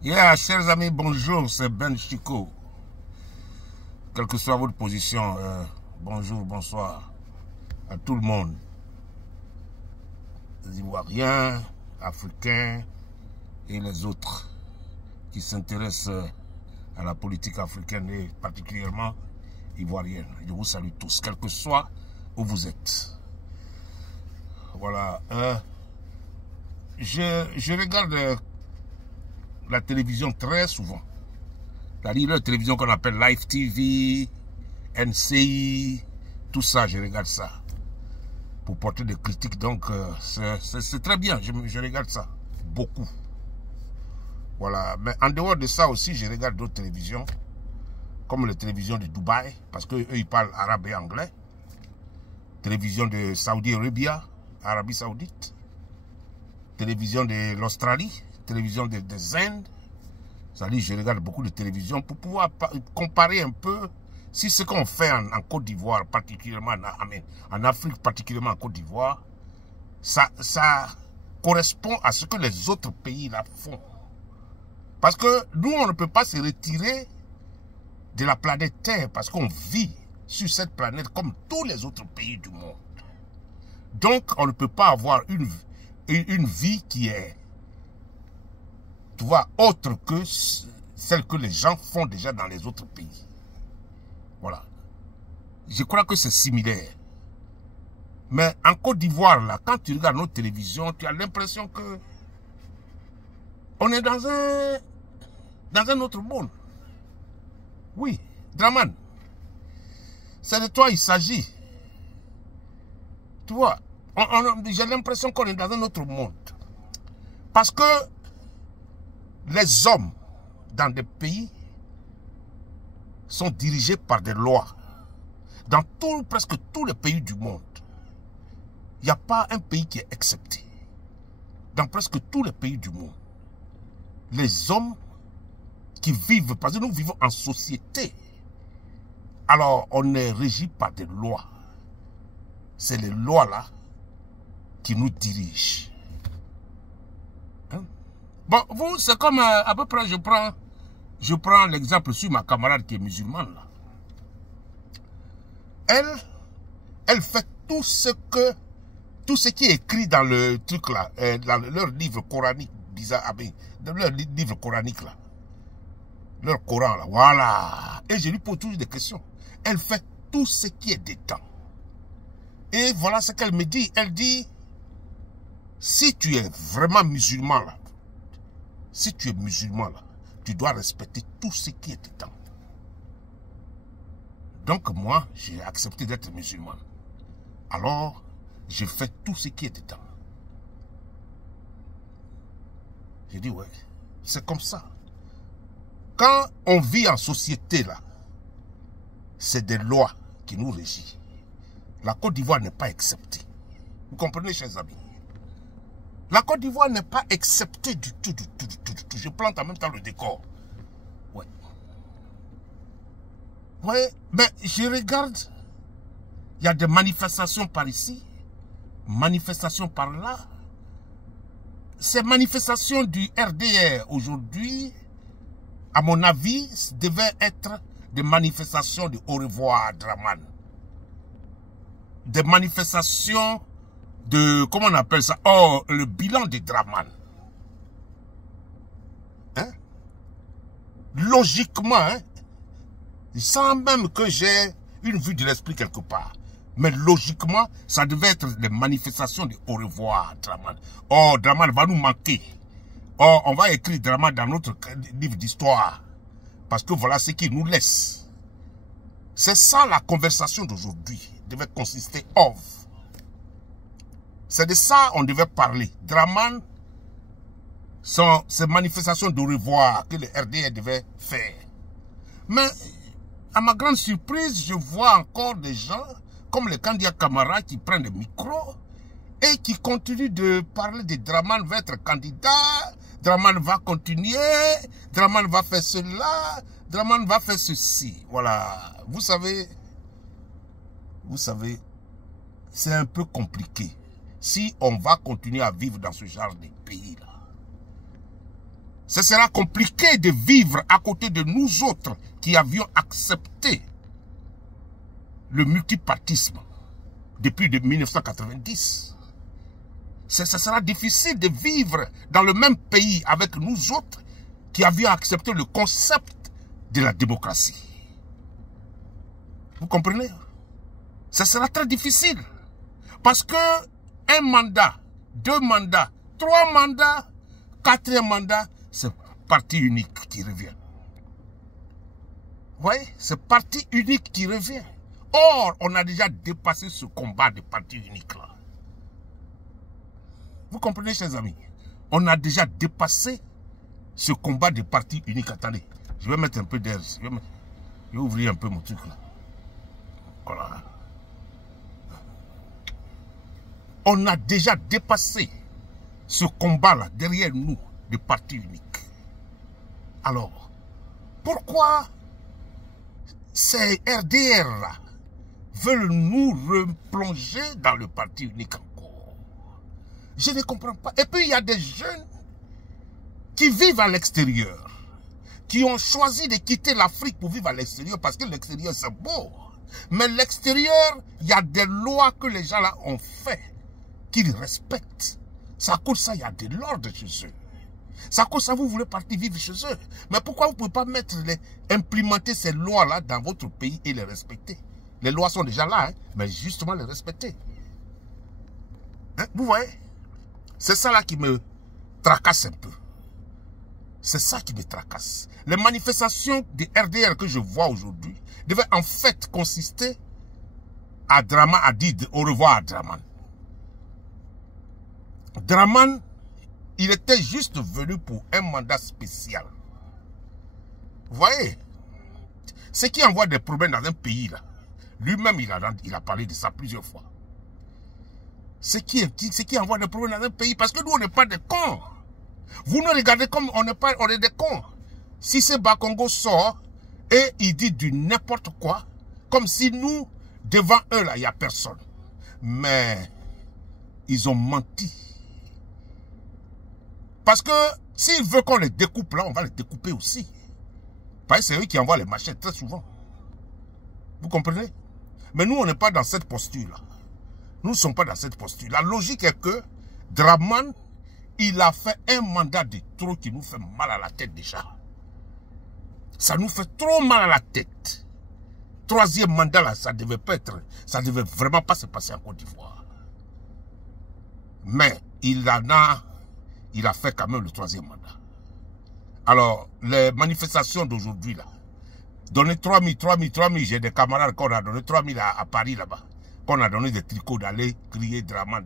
Yeah, chers amis, bonjour, c'est Ben Chico. Quelle que soit votre position, bonjour, bonsoir à tout le monde. Les Ivoiriens, Africains et les autres qui s'intéressent à la politique africaine et particulièrement ivoirienne. Je vous salue tous, quel que soit où vous êtes. Voilà. Je regarde la télévision très souvent. C'est-à-dire la télévision qu'on appelle Live TV, NCI, tout ça, je regarde ça. Pour porter des critiques, donc c'est très bien, je regarde ça. Beaucoup. Voilà. Mais en dehors de ça aussi, je regarde d'autres télévisions, comme la télévision de Dubaï, parce qu'eux, ils parlent arabe et anglais. Télévision de Saudi Arabia, Arabie Saoudite. Télévision de l'Australie, télévision des Indes. C'est-à-dire, je regarde beaucoup de télévision pour pouvoir comparer un peu si ce qu'on fait en Côte d'Ivoire, particulièrement en Afrique, particulièrement en Côte d'Ivoire, ça correspond à ce que les autres pays là font. Parce que nous, on ne peut pas se retirer de la planète Terre parce qu'on vit sur cette planète comme tous les autres pays du monde. Donc, on ne peut pas avoir une vie qui est, tu vois, autre que celle que les gens font déjà dans les autres pays. Voilà. Je crois que c'est similaire. Mais en Côte d'Ivoire, là, quand tu regardes notre télévision, tu as l'impression que on est dans un autre monde. Oui, Draman. C'est de toi il s'agit. Tu vois, j'ai l'impression qu'on est dans un autre monde. Parce que les hommes dans des pays sont dirigés par des lois. Dans presque tous les pays du monde, il n'y a pas un pays qui est excepté. Dans presque tous les pays du monde, les hommes qui vivent, parce que nous vivons en société, alors on est régi par des lois. C'est les lois là qui nous dirigent. Hein? Bon, vous, c'est comme à peu près, je prends l'exemple sur ma camarade qui est musulmane là. Elle fait tout ce qui est écrit dans le truc là, dans leur livre coranique, dans leur livre coranique là, leur Coran là, voilà. Et je lui pose toujours des questions. Elle fait tout ce qui est dedans. Et voilà ce qu'elle me dit. Elle dit, si tu es vraiment musulman là, si tu es musulman là, tu dois respecter tout ce qui est dedans. Donc moi, j'ai accepté d'être musulman. Alors, je fais tout ce qui est dedans. J'ai dit, ouais, c'est comme ça. Quand on vit en société là, c'est des lois qui nous régissent. La Côte d'Ivoire n'est pas exceptée. Vous comprenez, chers amis? La Côte d'Ivoire n'est pas exceptée du tout. Je plante en même temps le décor. Ouais. Ouais, mais je regarde, il y a des manifestations par ici, manifestations par là. Ces manifestations du RDR aujourd'hui, à mon avis, devaient être des manifestations de au revoir Draman. Des manifestations de, comment on appelle ça? Oh, le bilan de Draman. Hein? Logiquement, hein? Sans même que j'ai une vue de l'esprit quelque part. Mais logiquement, ça devait être des manifestations de au revoir, Draman. Oh, Draman va nous manquer. Oh, on va écrire Draman dans notre livre d'histoire. Parce que voilà ce qu'il nous laisse. C'est ça la conversation d'aujourd'hui. Devait consister of. C'est de ça on devait parler. Draman, ces manifestations de au revoir que le RDR devait faire. Mais à ma grande surprise, je vois encore des gens comme les candidats camarades qui prennent le micro et qui continuent de parler de Draman va être candidat, Draman va continuer, Draman va faire cela, Draman va faire ceci. Voilà. Vous savez, c'est un peu compliqué si on va continuer à vivre dans ce genre de pays-là. ce sera compliqué de vivre à côté de nous autres qui avions accepté le multipartisme depuis 1990. Ce sera difficile de vivre dans le même pays avec nous autres qui avions accepté le concept de la démocratie. Vous comprenez? Ce sera très difficile. Parce que un mandat, 2 mandats, 3 mandats, 4e mandat, c'est parti unique qui revient. Vous voyez? C'est parti unique qui revient. Or, on a déjà dépassé ce combat de parti unique là. Vous comprenez, chers amis? On a déjà dépassé ce combat de parti unique. Attendez, je vais mettre un peu d'air. Je vais ouvrir un peu mon truc là. Voilà. On a déjà dépassé ce combat-là derrière nous de parti unique. Alors, pourquoi ces RDR-là veulent nous replonger dans le parti unique encore? Je ne comprends pas. Et puis, il y a des jeunes qui vivent à l'extérieur, qui ont choisi de quitter l'Afrique pour vivre à l'extérieur parce que l'extérieur, c'est beau. Mais l'extérieur, il y a des lois que les gens là ont fait qu'ils respectent. C'est à cause de ça, il y a de l'ordre chez eux. C'est à cause de ça, vous voulez partir vivre chez eux. Mais pourquoi vous ne pouvez pas implémenter ces lois-là dans votre pays et les respecter? Les lois sont déjà là, hein, mais justement les respecter. Hein, vous voyez? C'est ça là qui me tracasse un peu. C'est ça qui me tracasse. Les manifestations des RDR que je vois aujourd'hui devaient en fait consister à Draman, à dire au revoir à Draman. Draman, il était juste venu pour un mandat spécial. Vous voyez? Ce qui envoie des problèmes dans un pays là, lui-même il a parlé de ça plusieurs fois. Ce qui envoie des problèmes dans un pays, parce que nous on n'est pas des cons. Vous nous regardez comme on est des cons. Si ce Bakongo sort et il dit du n'importe quoi, comme si nous, devant eux là, il n'y a personne. Mais ils ont menti. Parce que s'ils veulent qu'on les découpe là, on va les découper aussi. Parce que c'est eux qui envoient les machettes très souvent. Vous comprenez? Mais nous, on n'est pas dans cette posture-là. Nous ne sommes pas dans cette posture. La logique est que Draman, il a fait un mandat de trop qui nous fait mal à la tête déjà. Ça nous fait trop mal à la tête. 3e mandat là, ça devait vraiment pas se passer en Côte d'Ivoire. Mais il a fait quand même le 3e mandat. Alors, les manifestations d'aujourd'hui là, donner 3 000, j'ai des camarades qu'on a donné 3 000 à Paris là-bas, qu'on a donné des tricots d'aller crier Draman.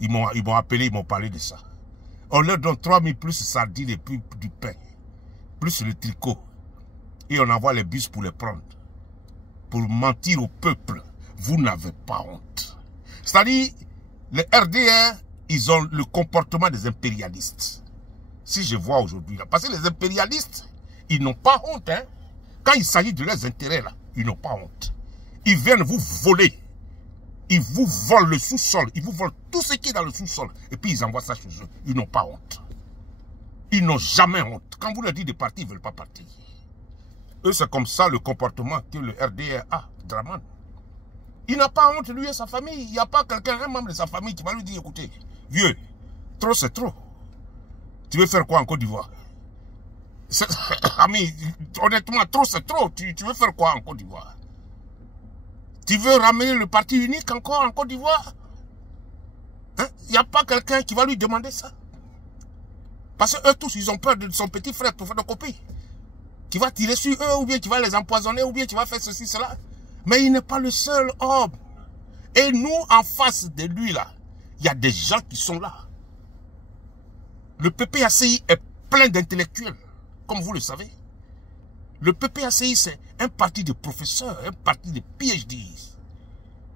Ils m'ont appelé, ils m'ont parlé de ça. On leur donne 3 000 plus sardines et plus du pain, plus le tricot. Et on envoie les bus pour les prendre. Pour mentir au peuple. Vous n'avez pas honte. C'est-à-dire, les RDR, ils ont le comportement des impérialistes. Si je vois aujourd'hui là, parce que les impérialistes, ils n'ont pas honte, hein. Quand il s'agit de leurs intérêts là, ils n'ont pas honte. Ils viennent vous voler. Ils vous volent le sous-sol. Ils vous volent tout ce qui est dans le sous-sol. Et puis ils envoient ça chez eux. Ils n'ont pas honte. Ils n'ont jamais honte. Quand vous leur dites de partir, ils ne veulent pas partir. Eux, c'est comme ça le comportement que le RDR a, Draman. Il n'a pas honte, lui et sa famille. Il n'y a pas quelqu'un, un membre de sa famille qui va lui dire, écoutez, vieux, trop c'est trop. Tu veux faire quoi en Côte d'Ivoire? Ami, honnêtement, trop c'est trop. Tu veux faire quoi en Côte d'Ivoire? Tu veux ramener le parti unique encore en Côte d'Ivoire? Hein? Il n'y a pas quelqu'un qui va lui demander ça. Parce qu'eux tous, ils ont peur de son petit frère pour faire des copies. Qui va tirer sur eux, ou bien qui va les empoisonner, ou bien qui va faire ceci, cela. Mais il n'est pas le seul homme. Et nous, en face de lui, là, il y a des gens qui sont là. Le PPACI est plein d'intellectuels, comme vous le savez. Le PPACI, c'est un parti de professeurs, un parti de PhDs.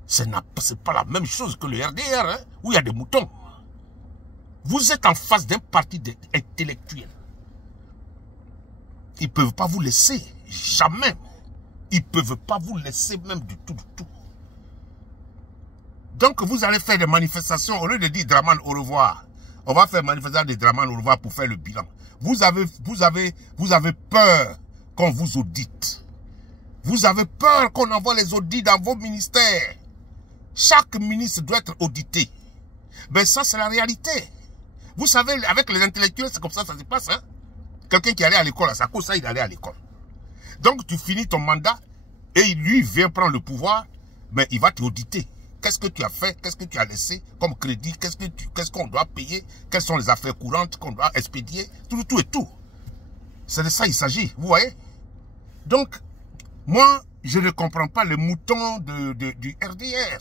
Ce n'est pas la même chose que le RDR, hein, où il y a des moutons. Vous êtes en face d'un parti d'intellectuels. Ils ne peuvent pas vous laisser, jamais. Ils ne peuvent pas vous laisser même du tout, du tout. Donc vous allez faire des manifestations, au lieu de dire Draman au revoir, On va faire manifestation de Dramane au revoir pour faire le bilan. Vous avez peur qu'on vous audite. Vous avez peur qu'on envoie les audits dans vos ministères. Chaque ministre doit être audité. Ben ça, c'est la réalité. Vous savez, avec les intellectuels, c'est comme ça que ça se passe. Hein? Quelqu'un qui allait à l'école, à cause de ça, il allait à l'école. Donc, tu finis ton mandat et lui vient prendre le pouvoir, mais il va t'auditer. Qu'est-ce que tu as fait? Qu'est-ce que tu as laissé comme crédit? Qu'est-ce qu'on doit payer? Quelles sont les affaires courantes qu'on doit expédier? Tout et tout. C'est de ça qu'il s'agit, vous voyez? Donc, moi, je ne comprends pas les moutons du RDR.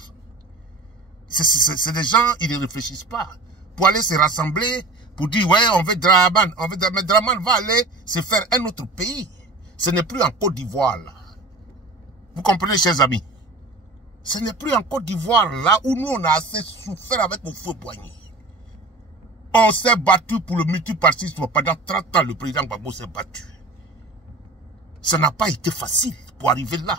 C'est des gens, ils ne réfléchissent pas. Pour aller se rassembler, pour dire, ouais, on veut Dramane. Mais Dramane va aller se faire un autre pays. Ce n'est plus en Côte d'Ivoire, là. Vous comprenez, chers amis? Ce n'est plus en Côte d'Ivoire, là, où nous, on a assez souffert avec nos feux poignets. On s'est battu pour le multipartisme pendant 30 ans. Le président Gbagbo s'est battu. Ça n'a pas été facile pour arriver là.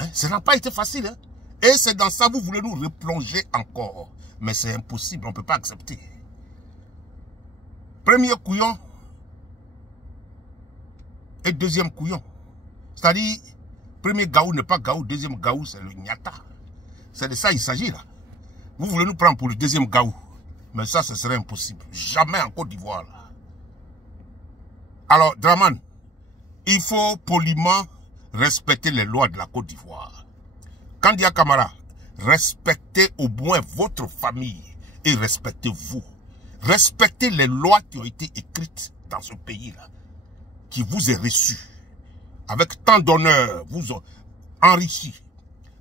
Hein? Ça n'a pas été facile. Hein? Et c'est dans ça que vous voulez nous replonger encore. Mais c'est impossible, on ne peut pas accepter. Premier couillon et deuxième couillon. C'est-à-dire, premier gaou n'est pas gaou, deuxième gaou, c'est le Nyata. C'est de ça qu'il s'agit là. Vous voulez nous prendre pour le deuxième gaou. Mais ça, ce serait impossible. Jamais en Côte d'Ivoire. Alors, Dramane, il faut poliment respecter les lois de la Côte d'Ivoire. Kandia Camara, respectez au moins votre famille et respectez-vous. Respectez les lois qui ont été écrites dans ce pays-là, qui vous est reçu. Avec tant d'honneur, vous ont enrichi.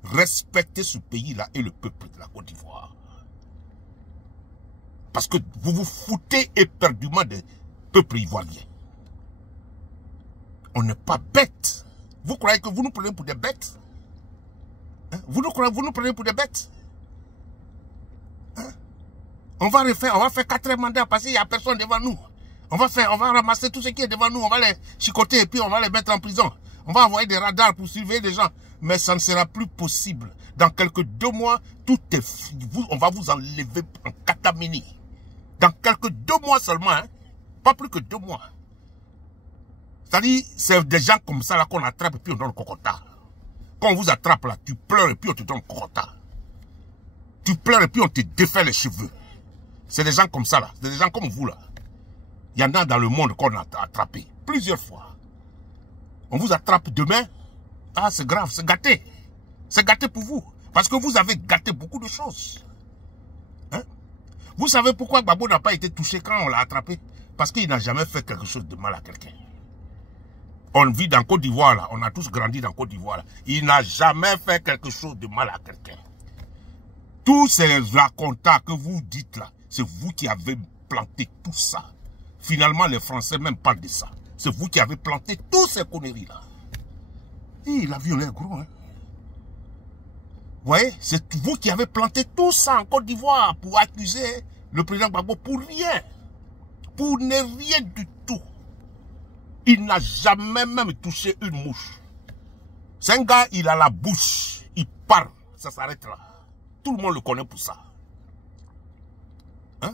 Respectez ce pays-là et le peuple de la Côte d'Ivoire. Parce que vous vous foutez éperdument des peuples ivoiriens. On n'est pas bêtes. Vous croyez que vous nous prenez pour des bêtes? Hein? Vous nous prenez pour des bêtes? Hein? On va faire 4 mandats parce qu'il n'y a personne devant nous. On va ramasser tout ce qui est devant nous, on va les chicoter et puis on va les mettre en prison. On va envoyer des radars pour surveiller les gens. Mais ça ne sera plus possible. Dans quelques 2 mois, tout est fini. On va vous enlever en catamini. Dans quelques 2 mois seulement, hein? Pas plus que 2 mois. C'est-à-dire, c'est des gens comme ça là qu'on attrape et puis on donne le cocota. Quand on vous attrape là, tu pleures et puis on te donne le cocota. Tu pleures et puis on te défait les cheveux. C'est des gens comme ça là. C'est des gens comme vous là. Il y en a dans le monde qu'on a attrapé plusieurs fois. On vous attrape demain. Ah, c'est grave, c'est gâté. C'est gâté pour vous. Parce que vous avez gâté beaucoup de choses. Hein? Vous savez pourquoi Gbagbo n'a pas été touché quand on l'a attrapé? Parce qu'il n'a jamais fait quelque chose de mal à quelqu'un. On vit dans Côte d'Ivoire là. On a tous grandi dans Côte d'Ivoire là. Il n'a jamais fait quelque chose de mal à quelqu'un. Tous ces racontants que vous dites là, c'est vous qui avez planté tout ça. Finalement, les Français même parlent de ça. C'est vous qui avez planté toutes ces conneries-là. Et l'avion est gros, hein. Vous voyez, c'est vous qui avez planté tout ça en Côte d'Ivoire pour accuser le président Gbagbo pour rien. Pour ne rien du tout. Il n'a jamais même touché une mouche. C'est un gars, il a la bouche. Il parle, ça s'arrête là. Tout le monde le connaît pour ça. Hein?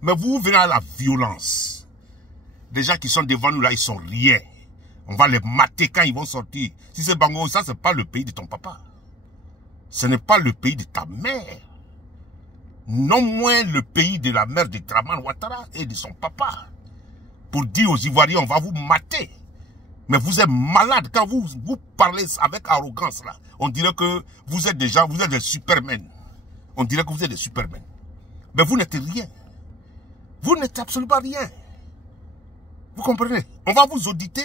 Mais vous venez à la violence. Les gens qui sont devant nous là, ils sont rien. On va les mater quand ils vont sortir. Si c'est Bango, ça c'est pas le pays de ton papa. Ce n'est pas le pays de ta mère. Non moins le pays de la mère de Dramane Ouattara et de son papa. Pour dire aux Ivoiriens, on va vous mater. Mais vous êtes malade quand vous parlez avec arrogance là. On dirait que vous êtes des gens, vous êtes des supermen. On dirait que vous êtes des supermen. Mais vous n'êtes rien. Vous n'êtes absolument rien. Vous comprenez? On va vous auditer,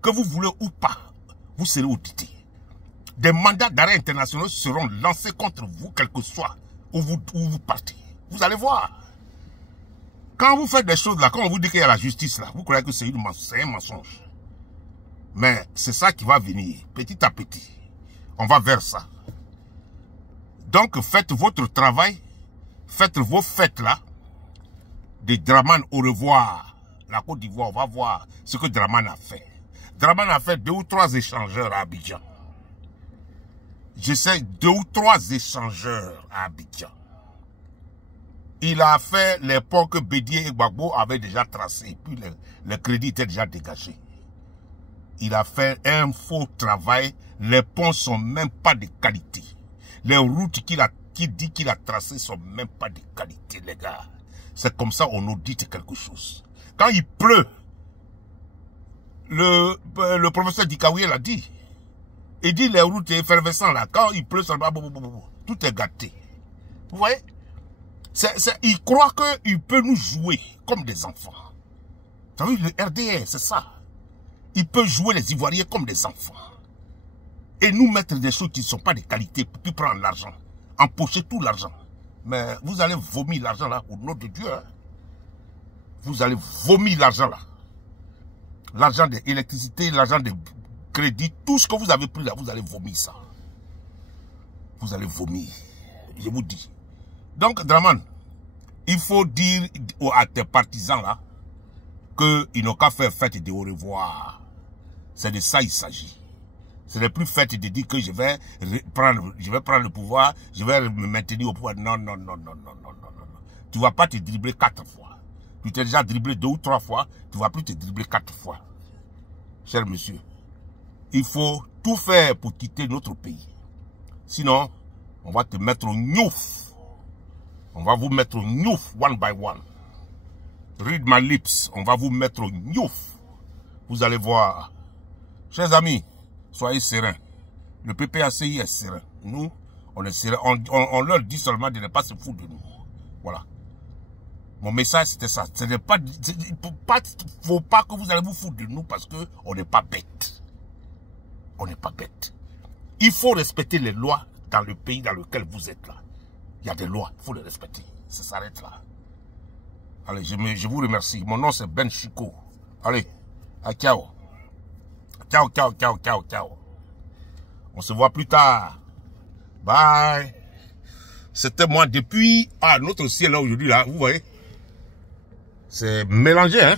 que vous voulez ou pas. Vous serez audité. Des mandats d'arrêt internationaux seront lancés contre vous, quel que soit où vous partez. Vous allez voir. Quand vous faites des choses là, quand on vous dit qu'il y a la justice là, vous croyez que c'est un mensonge. Mais c'est ça qui va venir, petit à petit. On va vers ça. Donc faites votre travail, faites vos fêtes là, de Dramane au revoir. La Côte d'Ivoire, on va voir ce que Dramane a fait. Dramane a fait 2 ou 3 échangeurs à Abidjan. Je sais 2 ou 3 échangeurs à Abidjan. Il a fait les ponts que Bédié et Gbagbo avaient déjà tracés. Puis le crédit était déjà dégagé. Il a fait un faux travail. Les ponts sont même pas de qualité. Les routes qu'il dit qu'il a tracées sont même pas de qualité, les gars. C'est comme ça on audite quelque chose. Quand il pleut, le professeur Dikaouye l'a dit. Il dit les routes effervescentes là. Quand il pleut, tout est gâté. Vous voyez? Il croit qu'il peut nous jouer comme des enfants. Vous savez, le RDR, c'est ça. Il peut jouer les Ivoiriens comme des enfants. Et nous mettre des choses qui ne sont pas de qualité, puis prendre l'argent. Empocher tout l'argent. Mais vous allez vomir l'argent là, au nom de Dieu. Hein. Vous allez vomir l'argent là. L'argent de l'électricité, l'argent de crédit, tout ce que vous avez pris là, vous allez vomir ça. Vous allez vomir. Je vous dis. Donc, Draman, il faut dire à tes partisans là qu'ils n'ont qu'à faire fête de au revoir. C'est de ça il s'agit. Ce n'est plus fête de dire que je vais prendre le pouvoir, je vais me maintenir au pouvoir. Non, non, non, non, non, non, non, non. Tu ne vas pas te dribbler 4 fois. Tu t'es déjà dribblé 2 ou 3 fois, tu ne vas plus te dribbler 4 fois. Cher monsieur, il faut tout faire pour quitter notre pays. Sinon, on va te mettre au gnouf. On va vous mettre au gnouf, one by one. Read my lips, on va vous mettre au gnouf. Vous allez voir. Chers amis, soyez sereins. Le PPACI est serein. Nous, on est serein. On leur dit seulement de ne pas se foutre de nous. Voilà. Mon message, c'était ça. Ce n'est pas, faut pas que vous allez vous foutre de nous parce qu'on n'est pas bête. On n'est pas bête. Il faut respecter les lois dans le pays dans lequel vous êtes là. Il y a des lois, il faut les respecter. Ça s'arrête là. Allez, je vous remercie. Mon nom c'est Ben Chiko. Allez, à ciao. Ciao, ciao, ciao, ciao, ciao. On se voit plus tard. Bye. C'était moi depuis... Ah, notre ciel là aujourd'hui, là, vous voyez. C'est mélangé, hein.